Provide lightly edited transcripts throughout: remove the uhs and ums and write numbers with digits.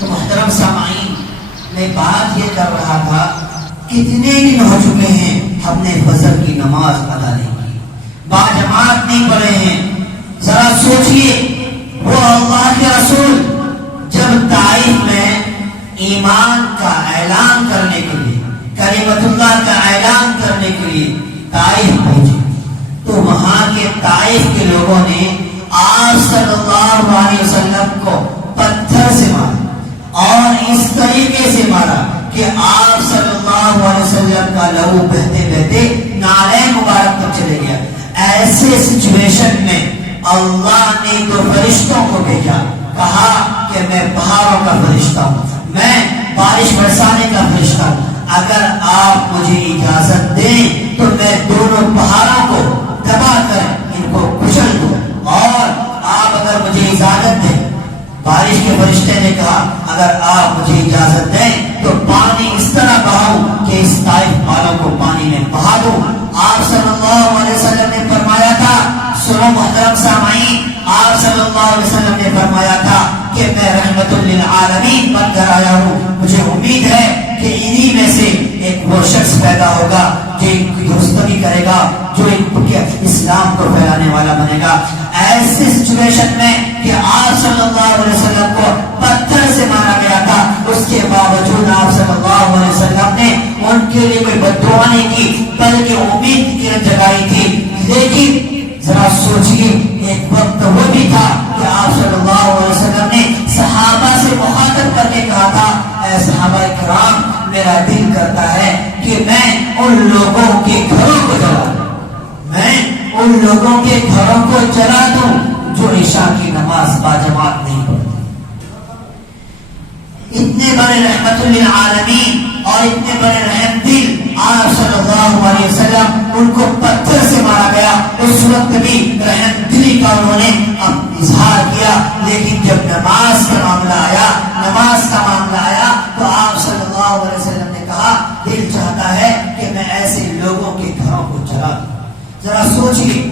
تو محترم سامعین، میں بات یہ کر رہا تھا، کتنے دن ہو چکے ہیں ہم نے فجر کی نماز ادا نہیں کی، باجماعت نہیں پڑھے ہیں۔ ذرا سوچئے، وہ اللہ کے رسول جب طائف میں ایمان کا اعلان کرنے کے لیے، کلمت اللہ کا اعلان کرنے کے لیے طائف پہنچے، تو وہاں کے طائف کے لوگوں نے آپ صلی اللہ علیہ وسلم کو پتھر سے مارا اور اس طریقے سے مارا کہ آپ صلی اللہ علیہ وسلم کا لہو بہتے بہتے نالے مبارک تک چلے گیا۔ ایسے سچویشن میں اللہ نے تو فرشتوں کو بھیجا، کہا کہ میں پہاڑوں کا فرشتہ ہوں، میں بارش برسانے کا فرشتہ ہوں، اگر آپ مجھے اجازت دیں تو میں دونوں پہاڑوں کو دبا کر ان کو کچل دوں، اور آپ اگر مجھے اجازت دیں، بارش کے فرشتے نے کہا اگر آپ مجھے اجازت دیں تو پانی اس طرح بہاؤں کہ اس طائف والوں کو پانی میں بہا دوں۔ آپ صلی اللہ علیہ وسلم نے فرمایا تھا، سنو محترم سامعین، آپ صلی اللہ علیہ وسلم نے فرمایا تھا کہ میں رحمت للعالمین بن کر آیا ہوں، مجھے امید ہے کہ انہی میں سے ایک وہ شخص پیدا ہوگا جو ان کی درستگی کرے گا، جو اسلام کو پھیلانے والا بنے گا۔ ایسے سچویشن میں کہ آپ صلی اللہ علیہ وسلم کو پتھر سے مارا گیا تھا، اس کے باوجود آپ صلی اللہ علیہ وسلم نے ان کے لیے کوئی بد دعا نہیں کی، بلکہ امید کی کرن جگائی تھی۔ لیکن ذرا سوچئے، ایک وقت وہ بھی تھا کہ آپ صلی اللہ علیہ وسلم نے صحابہ سے مخاطب کر کے کہا تھا، اے صحابہ کرام، میرا دل کرتا ہے کہ میں ان لوگوں کے گھروں کو جلا دوں، میں ان لوگوں کے گھروں کو جلا دوں جو عشاء کی نماز باجماعت نہیں پڑھتے۔ اتنے بڑے رحمت للعالمین اور اتنے بڑے رحم دل آپ صلی اللہ علیہ وسلم، ان کو پتھر سے مارا گیا، اس وقت بھی رحم دلی کا انہوں نے اظہار کیا، لیکن جب نماز کا معاملہ آیا تو آپ صلی اللہ علیہ وسلم نے کہا دل چاہتا ہے کہ میں ایسے لوگوں کے گھروں کو جلا دوں۔ ذرا سوچئے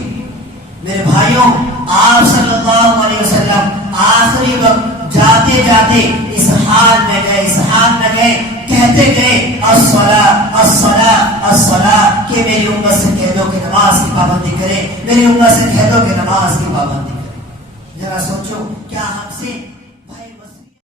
میرے بھائیوں، آپ صلی اللہ علیہ وسلم آخری وقت جاتے جاتے اس حال میں گئے، کہتے گئے الصلاۃ الصلاۃ الصلاۃ، کہ میری امت سے کہہ دو کہ نماز کی پابندی کرے، میری امت سے کہہ دو کہ نماز کی پابندی کرے۔ ذرا سوچو، کیا